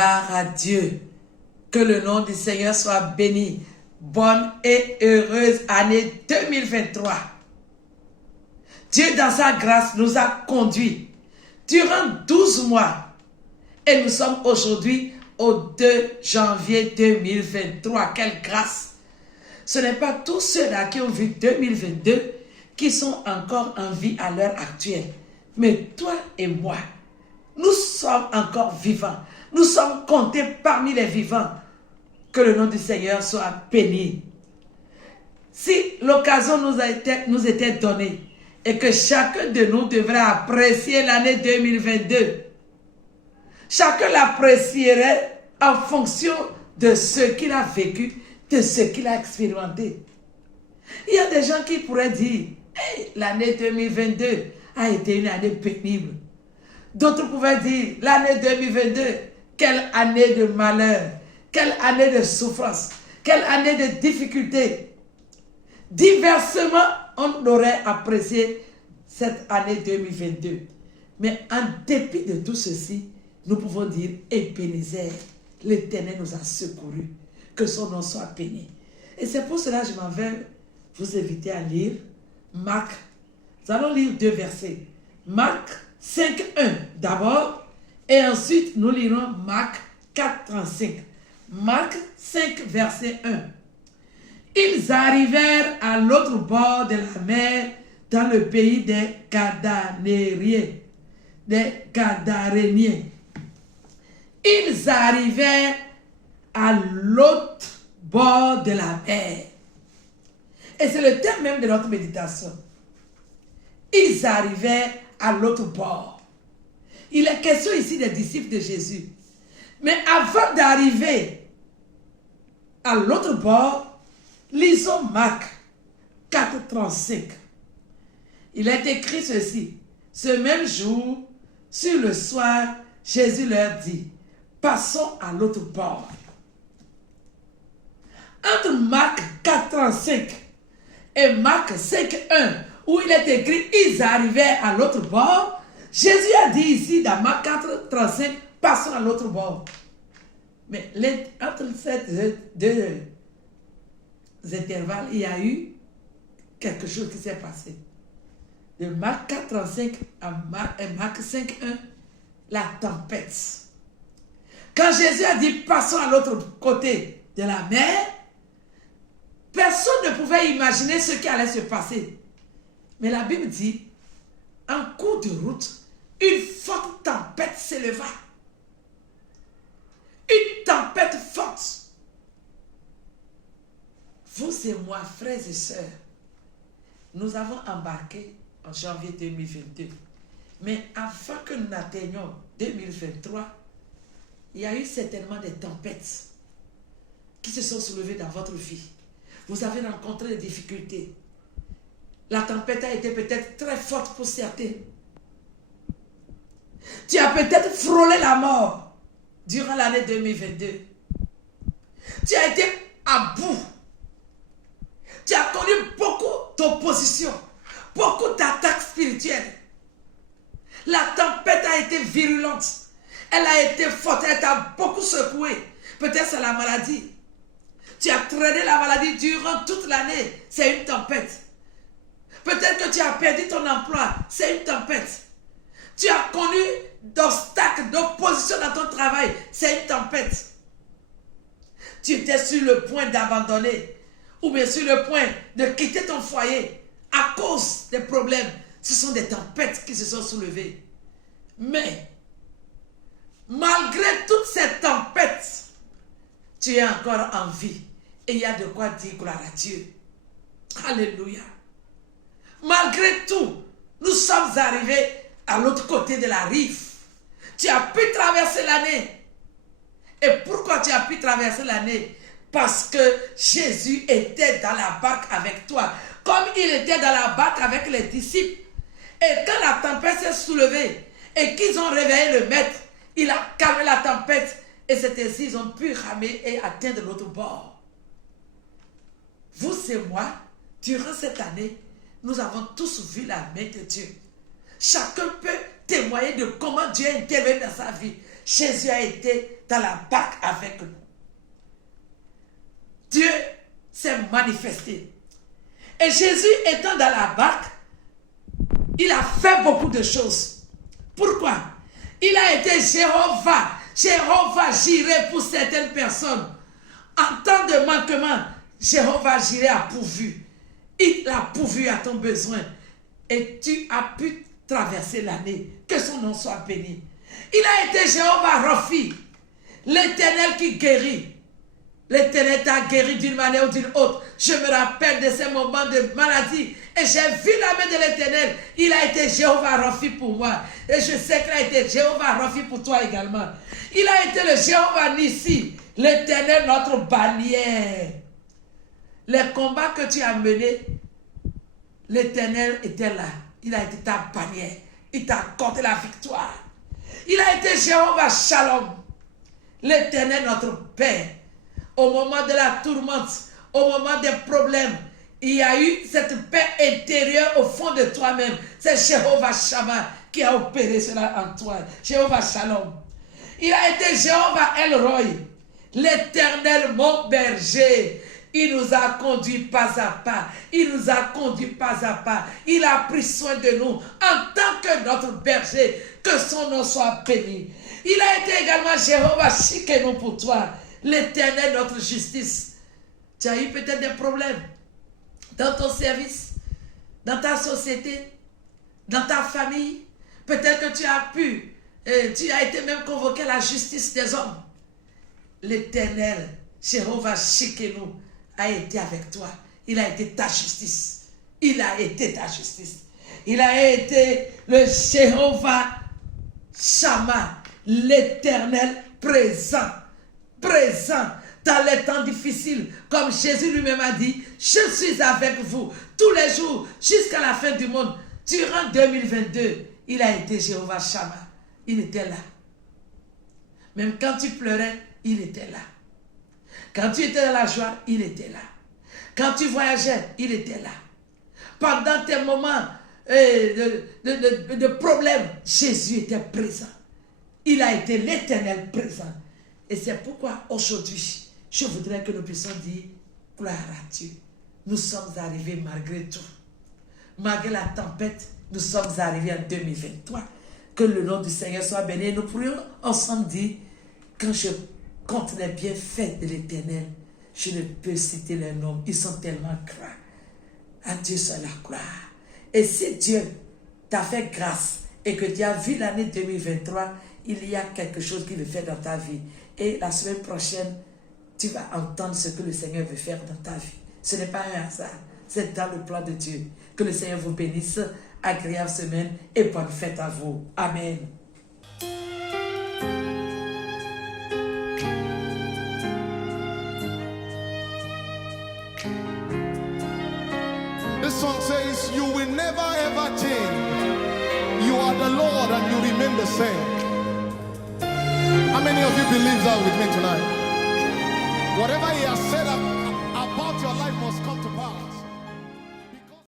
Gloire à Dieu. Que le nom du Seigneur soit béni. Bonne et heureuse année 2023. Dieu, dans sa grâce, nous a conduits durant 12 mois. Et nous sommes aujourd'hui au 2 janvier 2023. Quelle grâce! Ce n'est pas tous ceux-là qui ont vu 2022 qui sont encore en vie à l'heure actuelle. Mais toi et moi, nous sommes encore vivants. Nous sommes comptés parmi les vivants. Que le nom du Seigneur soit béni. Si l'occasion nous était donnée et que chacun de nous devrait apprécier l'année 2022, chacun l'apprécierait en fonction de ce qu'il a vécu, de ce qu'il a expérimenté. Il y a des gens qui pourraient dire, hey, l'année 2022 a été une année pénible. D'autres pouvaient dire, l'année 2022, quelle année de malheur, quelle année de souffrance, quelle année de difficulté. Diversement, on aurait apprécié cette année 2022. Mais en dépit de tout ceci, nous pouvons dire, Ebenezer, l'Éternel nous a secourus, que son nom soit béni. Et c'est pour cela que je m'en vais vous inviter à lire Marc. Nous allons lire 2 versets. Marc 5:1 d'abord, et ensuite nous lirons Marc 4:35. Marc 5, verset 1. Ils arrivèrent à l'autre bord de la mer, dans le pays des Gadaréniens. Ils arrivèrent à l'autre bord de la mer. Et c'est le thème même de notre méditation. Ils arrivèrent à l'autre bord. Il est question ici des disciples de Jésus. Mais avant d'arriver à l'autre bord, lisons Marc 4:35. Il est écrit ceci. Ce même jour, sur le soir, Jésus leur dit, passons à l'autre bord. Entre Marc 4:35 et Marc 5:1, où il est écrit, ils arrivaient à l'autre bord, Jésus a dit ici dans Marc 4:35, passons à l'autre bord. Mais entre ces deux intervalles, il y a eu quelque chose qui s'est passé. De Marc 4:35 à Marc 5:1, la tempête. Quand Jésus a dit passons à l'autre côté de la mer, personne ne pouvait imaginer ce qui allait se passer. Mais la Bible dit, en cours de route, une forte tempête s'éleva. Une tempête forte. Vous et moi, frères et sœurs, nous avons embarqué en janvier 2022. Mais avant que nous n'atteignions 2023, il y a eu certainement des tempêtes qui se sont soulevées dans votre vie. Vous avez rencontré des difficultés. La tempête a été peut-être très forte pour certains. Tu as peut-être frôlé la mort durant l'année 2022. Tu as été à bout. Tu as connu beaucoup d'opposition, beaucoup d'attaques spirituelles. La tempête a été virulente. Elle a été forte, elle t'a beaucoup secoué. Peut-être c'est la maladie. Tu as traîné la maladie durant toute l'année. C'est une tempête. Peut-être que tu as perdu ton emploi. C'est une tempête. Tu as connu d'obstacles, d'opposition dans ton travail. C'est une tempête. Tu étais sur le point d'abandonner ou bien sur le point de quitter ton foyer à cause des problèmes. Ce sont des tempêtes qui se sont soulevées. Mais, malgré toutes ces tempêtes, tu es encore en vie. Et il y a de quoi dire gloire à Dieu. Alléluia. Malgré tout, nous sommes arrivés à l'autre côté de la rive. Tu as pu traverser l'année. Et pourquoi tu as pu traverser l'année? Parce que Jésus était dans la barque avec toi. Comme il était dans la barque avec les disciples. Et quand la tempête s'est soulevée et qu'ils ont réveillé le maître, il a calmé la tempête. Et c'est ainsi qu'ils ont pu ramer et atteindre l'autre bord. Vous et moi, durant cette année, nous avons tous vu la main de Dieu. Chacun peut témoigner de comment Dieu intervient dans sa vie. Jésus a été dans la barque avec nous. Dieu s'est manifesté. Et Jésus étant dans la barque, il a fait beaucoup de choses. Pourquoi? Il a été Jéhovah Jireh pour certaines personnes. En temps de manquement, Jéhovah Jireh a pourvu. Il a pourvu à ton besoin. Et tu as pu traverser l'année. Que son nom soit béni. Il a été Jéhovah Raphi, l'Éternel qui guérit. L'Éternel t'a guéri d'une manière ou d'une autre. Je me rappelle de ces moments de maladie. Et j'ai vu la main de l'Éternel. Il a été Jéhovah Raphi pour moi. Et je sais qu'il a été Jéhovah Raphi pour toi également. Il a été le Jéhovah Nissi. L'Éternel, notre bannière. Les combats que tu as menés, l'Éternel était là. Il a été ta bannière. Il t'a accordé la victoire. Il a été Jéhovah Shalom. L'Éternel, notre Père. Au moment de la tourmente, au moment des problèmes, il y a eu cette paix intérieure au fond de toi-même. C'est Jéhovah Shammah qui a opéré cela en toi. Jéhovah Shalom. Il a été Jéhovah El Roi, l'Éternel mon berger. Il nous a conduits pas à pas. Il nous a conduits pas à pas. Il a pris soin de nous en tant que notre berger. Que son nom soit béni. Il a été également Jéhovah Shikenu pour toi. L'Éternel, notre justice. Tu as eu peut-être des problèmes dans ton service, dans ta société, dans ta famille. Peut-être que tu as été même convoqué à la justice des hommes. L'Éternel, Jéhovah Shikenu, a été avec toi. Il a été ta justice. Il a été ta justice. Il a été le Jéhovah Shammah, l'Éternel présent. Présent dans les temps difficiles, comme Jésus lui-même a dit, je suis avec vous tous les jours jusqu'à la fin du monde. Durant 2022, il a été Jéhovah Shammah. Il était là. Même quand tu pleurais, il était là. Quand tu étais dans la joie, il était là. Quand tu voyageais, il était là. Pendant tes moments de problèmes, Jésus était présent. Il a été l'Éternel présent. Et c'est pourquoi aujourd'hui, je voudrais que nous puissions dire gloire à Dieu. Nous sommes arrivés malgré tout. Malgré la tempête, nous sommes arrivés en 2023. Que le nom du Seigneur soit béni. Nous pourrions ensemble dire, quand je compte les bienfaits de l'Éternel, je ne peux citer les noms. Ils sont tellement grands. À Dieu soit la gloire. Et si Dieu t'a fait grâce et que tu as vu l'année 2023, il y a quelque chose qu'il veut faire dans ta vie. Et la semaine prochaine, tu vas entendre ce que le Seigneur veut faire dans ta vie. Ce n'est pas un hasard, c'est dans le plan de Dieu. Que le Seigneur vous bénisse. Agréable semaine et bonne fête à vous. Amen. This song says, you will never ever change. You are the Lord and you remain the same. How many of you believe that with me tonight? Whatever he has said about your life must come to pass.